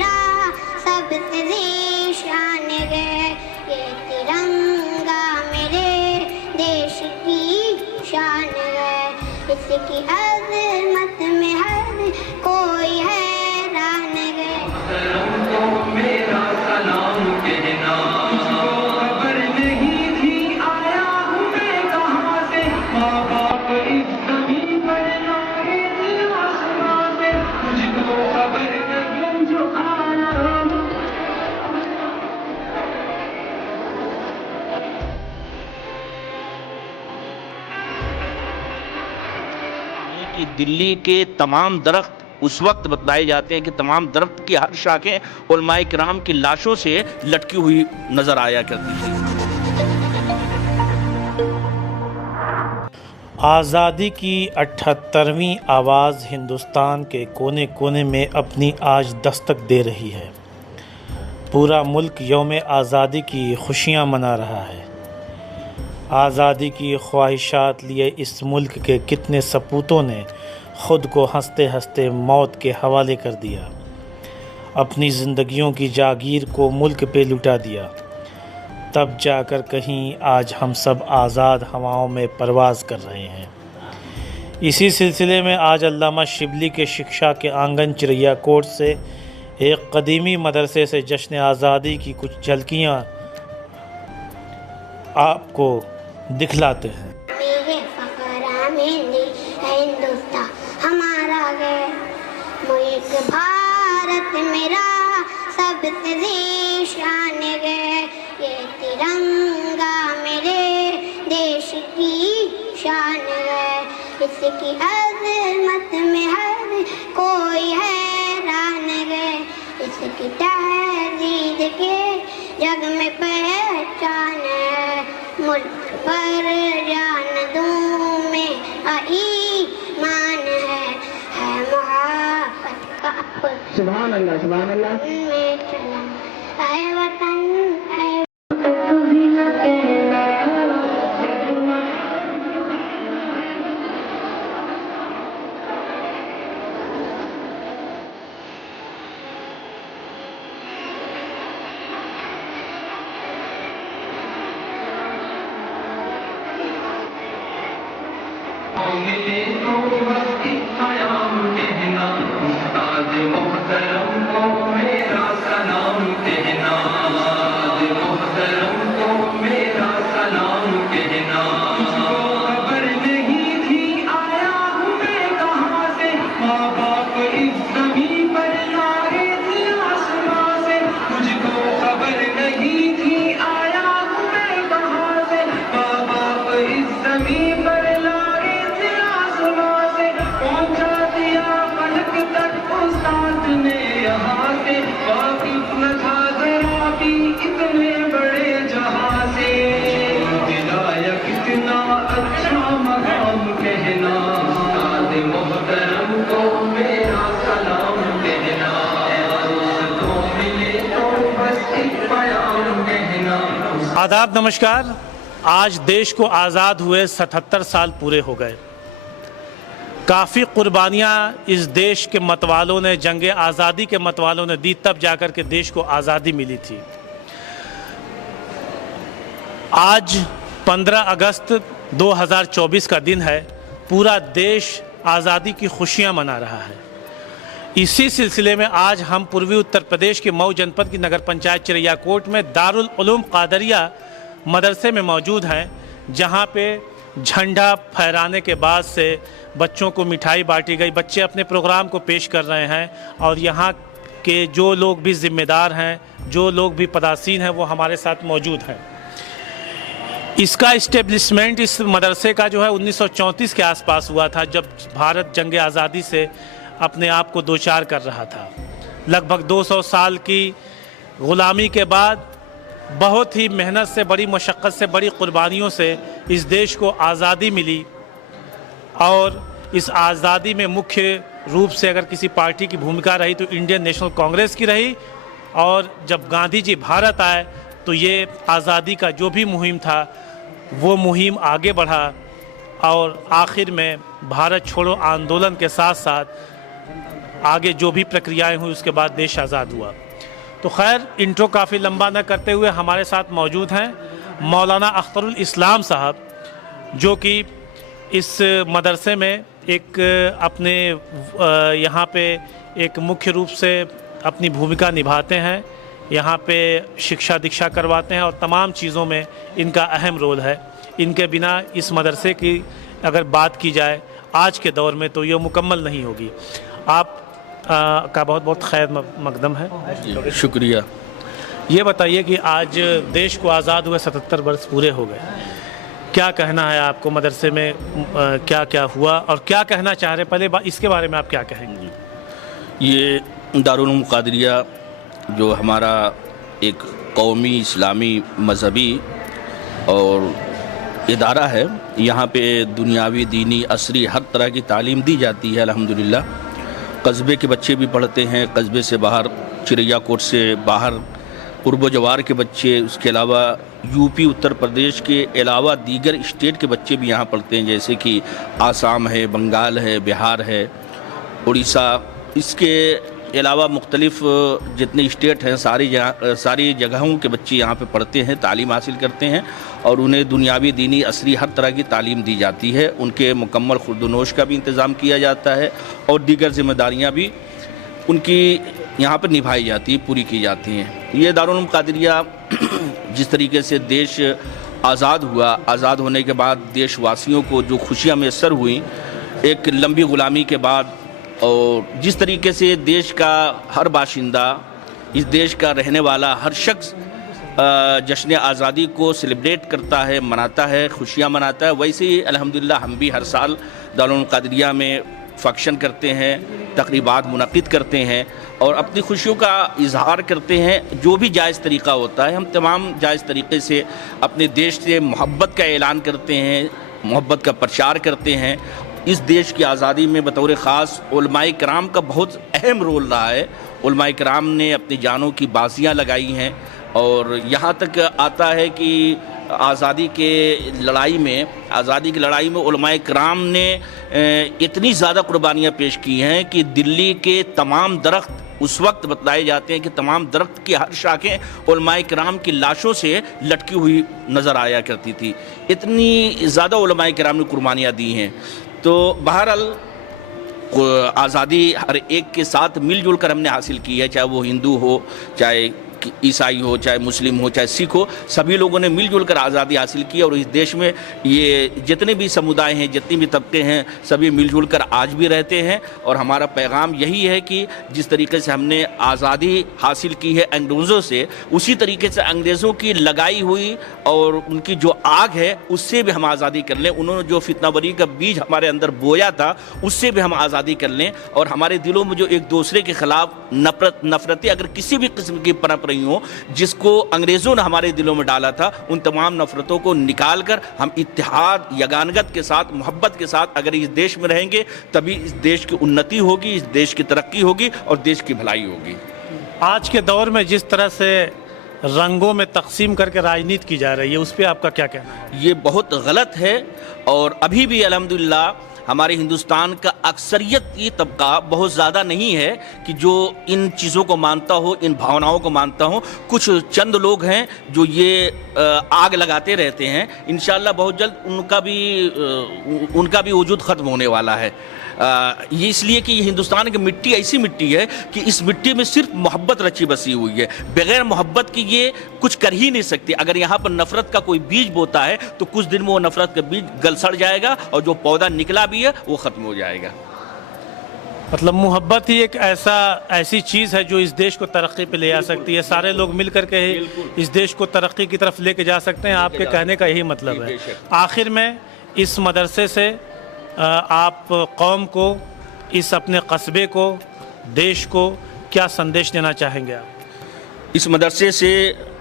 میرا سب سے ذیشان ہے، یہ ترنگا میرے دیش کی شان ہے، اس کی عظمت میں ہر کوئی حیران ہے۔ میرا سلام کہنا، خبر نہیں تھی آیا ہوں میں کہاں سے، ماں باپ اس زمین پر لائے تھے آسمان سے، مجھ کو خبر نہیں جو آیا ہوں۔ کہ دلی کے تمام درخت اس وقت بتلائے جاتے ہیں کہ تمام درخت کی ہر شاخیں علماء کرام کی لاشوں سے لٹکی ہوئی نظر آیا کرتی تھی۔ آزادی کی 78ویں آواز ہندوستان کے کونے کونے میں اپنی آج دستک دے رہی ہے۔ پورا ملک یوم آزادی کی خوشیاں منا رہا ہے۔ آزادی کی خواہشات لیے اس ملک کے کتنے سپوتوں نے خود کو ہنستے ہنستے موت کے حوالے کر دیا، اپنی زندگیوں کی جاگیر کو ملک پہ لٹا دیا، تب جا کر کہیں آج ہم سب آزاد ہواؤں میں پرواز کر رہے ہیں۔ اسی سلسلے میں آج علامہ شبلی کے شکشا کے آنگن چریا کوٹ سے ایک قدیمی مدرسے سے جشن آزادی کی کچھ جھلکیاں آپ کو دکھلاتے ہیں۔ میرے فخر ہندوستان ہمارا ہے، ملک بھارت میرا سب سے ذیشان ہے، یہ ترنگا میرے دیش کی شان ہے، اس کی عظمت میں ہر کوئی حیران ہے، اس کی تہذیب کے جگ میں پہچان ہے، ملک پر جان دوں میں ایمان ہے محبت کا سبحان اللہ سبحان اللہ۔ میں چلا اے وطن اے ملے تو بس ایک پیام کہنا، استاد محترم کو میرا سلام کہنا، استاد محترم کو میرا سلام کہنا، خبر نہیں تھی آیا ہوں میں کہاں سے، ماں باپ اس زمین پر لائے تھے آسمان سے، مجھ کو خبر نہیں تھی آیا ہوں میں کہاں سے، ماں باپ اس زمین پر استاد نے یہاں سے واقف نہ تھا ذرا بھی اتنے بڑے جہاں سے، دلایا کتنا اچھا مقام کہنا، استاد محترم کو میرا سلام کہنا، تو ملے تو بس ایک پیام کہنا۔ آداب، نمسکار۔ آج دیش کو آزاد ہوئے 77 سال پورے ہو گئے۔ کافی قربانیاں اس دیش کے متوالوں نے، جنگ آزادی کے متوالوں نے دی، تب جا کر کے دیش کو آزادی ملی تھی۔ آج 15 اگست 2024 کا دن ہے، پورا دیش آزادی کی خوشیاں منا رہا ہے۔ اسی سلسلے میں آج ہم پوروی اتر پردیش کے مئو جنپد کی نگر پنچایت چریا کوٹ میں دارالعلوم قادریہ مدرسے میں موجود ہیں، جہاں پہ جھنڈا پھہرانے کے بعد سے بچوں کو مٹھائی بانٹی گئی، بچے اپنے پروگرام کو پیش کر رہے ہیں، اور یہاں کے جو لوگ بھی ذمہ دار ہیں، جو لوگ بھی پداسین ہیں، وہ ہمارے ساتھ موجود ہیں۔ اس کا اسٹیبلشمنٹ اس مدرسے کا جو ہے 1934 کے آس پاس ہوا تھا، جب بھارت جنگ آزادی سے اپنے آپ کو دوچار کر رہا تھا۔ لگ بھگ 200 سال کی غلامی کے بعد بہت ہی محنت سے، بڑی مشقت سے، بڑی قربانیوں سے اس دیش کو آزادی ملی، اور اس آزادی میں مکھیہ روپ سے اگر کسی پارٹی کی بھومکا رہی تو انڈین نیشنل کانگریس کی رہی، اور جب گاندھی جی بھارت آئے تو یہ آزادی کا جو بھی مہم تھا وہ مہم آگے بڑھا، اور آخر میں بھارت چھوڑو آندولن کے ساتھ ساتھ आगे जो भी प्रक्रियाएं हुई उसके बाद देश आज़ाद हुआ। तो खैर इंट्रो काफ़ी लंबा न करते हुए हमारे साथ मौजूद हैं मौलाना अख्तरुल इस्लाम साहब, जो कि इस मदरसे में एक अपने यहाँ पे एक मुख्य रूप से अपनी भूमिका निभाते हैं। यहाँ पे शिक्षा दीक्षा करवाते हैं और तमाम चीज़ों में इनका अहम रोल है। इनके बिना इस मदरसे की अगर बात की जाए आज के दौर में तो ये मुकम्मल नहीं होगी। आप का बहुत बहुत खैर मकदम है। शुक्रिया। ये बताइए कि आज देश को आज़ाद हुए 77 वर्ष पूरे हो गए, क्या कहना है आपको? मदरसे में क्या क्या हुआ और क्या कहना चाह रहे, पहले इसके बारे में आप क्या कहेंगे? ये दारुल उलूम क़ादिरिया जो हमारा एक कौमी इस्लामी मजहबी और इदारा है, यहाँ पे दुनियावी दीनी असरी हर तरह की तालीम दी जाती है अल्हम्दुलिल्लाह। कस्बे के बच्चे भी पढ़ते हैं, कस्बे से बाहर चिड़ैया कोट से बाहर पूर्व जवार के बच्चे, उसके अलावा यूपी उत्तर प्रदेश के अलावा दीगर स्टेट के बच्चे भी यहाँ पढ़ते हैं, जैसे कि आसाम है, बंगाल है, बिहार है, उड़ीसा। इसके अलावा मुख्तलिफ जितने स्टेट हैं सारी जगहों के बच्चे यहाँ पे पढ़ते हैं, तालीम हासिल करते हैं और उन्हें दुनियावी दीनी असरी हर तरह की तालीम दी जाती है। उनके मुकम्मल खुर्दनोश का भी इंतज़ाम किया जाता है और दीगर ज़िम्मेदारियाँ भी उनकी यहाँ पर निभाई जाती है, पूरी की जाती हैं। ये दारुल उलूम क़ादिरिया जिस तरीके से देश आज़ाद हुआ, आज़ाद होने के बाद देशवासियों को जो खुशियाँ मैसर हुई एक लंबी ग़ुलामी के बाद, और जिस तरीके से देश का हर बाशिंदा, इस देश का रहने वाला हर शख्स जश्न आज़ादी को सेलिब्रेट करता है, मनाता है, खुशियाँ मनाता है, वैसे ही अल्हम्दुलिल्लाह हम भी हर साल दारुल उलूम क़ादिरिया में फंक्शन करते हैं, तकरीबात मुनक़िद करते हैं और अपनी खुशियों का इजहार करते हैं। जो भी जायज़ तरीक़ा होता है, हम तमाम जायज़ तरीक़े से अपने देश से मोहब्बत का ऐलान करते हैं, मोहब्बत का प्रचार करते हैं। इस देश की आज़ादी में बतौर ख़ास उलमाए किराम का बहुत अहम रोल रहा है। उलमाए किराम ने अपनी जानों की बाजियाँ लगाई हैं और यहाँ तक आता है कि आज़ादी की लड़ाई में उलमाए किराम ने इतनी ज़्यादा कुर्बानियाँ पेश की हैं कि दिल्ली के तमाम दरख्त उस वक्त बतलाए जाते हैं कि तमाम दरख्त की हर शाखें उलमाए किराम की लाशों से लटकी हुई नज़र आया करती थी। इतनी ज़्यादा उलमाए किराम ने कुर्बानियाँ दी हैं। तो बहरहाल आज़ादी हर एक के साथ मिलजुल कर हमने हासिल की है, चाहे वो हिंदू हो, चाहे ईसाई हो, चाहे मुस्लिम हो, चाहे सिख हो, सभी लोगों ने मिलजुल कर आज़ादी हासिल की। और इस देश में ये जितने भी समुदाय हैं, जितने भी तबके हैं, सभी मिलजुल कर आज भी रहते हैं। और हमारा पैगाम यही है कि जिस तरीके से हमने आज़ादी हासिल की है अंग्रेज़ों से, उसी तरीके से अंग्रेज़ों की लगाई हुई और उनकी जो आग है उससे भी हम आज़ादी कर लें। उन्होंने जो फितनाबरी का बीज हमारे अंदर बोया था उससे भी हम आज़ादी कर लें। और हमारे दिलों में जो एक दूसरे के ख़िलाफ़ नफ़रतें अगर किसी भी किस्म की पनप रही हो, जिसको अंग्रेजों ने हमारे दिलों में डाला था, उन तमाम नफरतों को निकाल कर हम इत्तेहाद, यगानगत के साथ, मोहब्बत के साथ अगर इस देश में रहेंगे तभी इस देश की उन्नति होगी, इस देश की तरक्की होगी और देश की भलाई होगी। आज के दौर में जिस तरह से रंगों में तकसीम करके राजनीति की जा रही है, उस पर आपका क्या कहना है? ये बहुत गलत है और अभी भी अल्हम्दुलिल्लाह हमारे हिंदुस्तान का अक्सरियती तबका बहुत ज़्यादा नहीं है कि जो इन चीज़ों को मानता हो, इन भावनाओं को मानता हो। कुछ चंद लोग हैं जो ये आग लगाते रहते हैं। इंशाअल्लाह बहुत जल्द उनका भी वजूद ख़त्म होने वाला है। ये इसलिए कि ये हिंदुस्तान की मिट्टी ऐसी मिट्टी है कि इस मिट्टी में सिर्फ मोहब्बत रची बसी हुई है। बग़ैर मोहब्बत की ये कुछ कर ही नहीं सकती। अगर यहाँ पर नफ़रत का कोई बीज बोता है तो कुछ दिन में वो नफ़रत का बीज गल सड़ जाएगा और जो पौधा निकला भी है वो ख़त्म हो जाएगा। मतलब मोहब्बत ही एक ऐसी चीज़ है जो इस देश को तरक्की पे ले आ सकती है। सारे लोग मिल कर के इस देश को तरक्की की तरफ लेके जा सकते हैं। आपके कहने का यही मतलब है। आखिर में इस मदरसे से आप कौम को, इस अपने कस्बे को, देश को क्या संदेश देना चाहेंगे आप? इस मदरसे से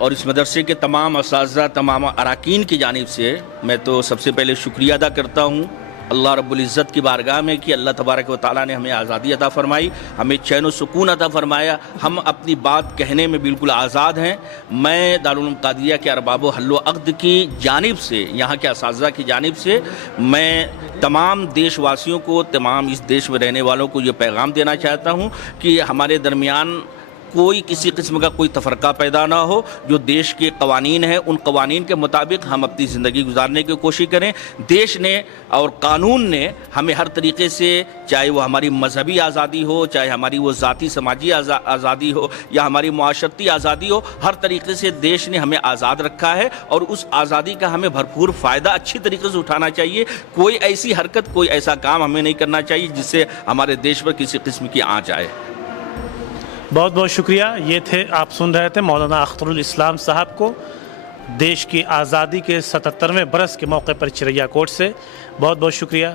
और इस मदरसे के तमाम असातिज़ा, तमाम अराकीन की जानिब से मैं तो सबसे पहले शुक्रिया अदा करता हूँ اللہ رب العزت کی بارگاہ میں کہ اللہ تبارک و تعالیٰ نے ہمیں آزادی عطا فرمائی، ہمیں چین و سکون عطا فرمایا، ہم اپنی بات کہنے میں بالکل آزاد ہیں۔ میں دارالعلوم قادریہ کے ارباب و حل و عقد کی جانب سے، یہاں کے اساتذہ کی جانب سے، میں تمام دیش واسیوں کو، تمام اس دیش میں رہنے والوں کو یہ پیغام دینا چاہتا ہوں کہ ہمارے درمیان کوئی کسی قسم کا کوئی تفرقہ پیدا نہ ہو۔ جو دیش کے قوانین ہیں ان قوانین کے مطابق ہم اپنی زندگی گزارنے کی کوشش کریں۔ دیش نے اور قانون نے ہمیں ہر طریقے سے، چاہے وہ ہماری مذہبی آزادی ہو، چاہے ہماری وہ ذاتی سماجی آزادی ہو یا ہماری معاشرتی آزادی ہو، ہر طریقے سے دیش نے ہمیں آزاد رکھا ہے اور اس آزادی کا ہمیں بھرپور فائدہ اچھی طریقے سے اٹھانا چاہیے۔ کوئی ایسی حرکت، کوئی ایسا کام ہمیں نہیں کرنا چاہیے جس سے ہمارے دیش پر کسی قسم کی آنچ آئے۔ بہت بہت شکریہ۔ یہ تھے، آپ سن رہے تھے مولانا اختر الاسلام صاحب کو، دیش کی آزادی کے 77ویں برس کے موقع پر چریا کوٹ سے۔ بہت بہت شکریہ۔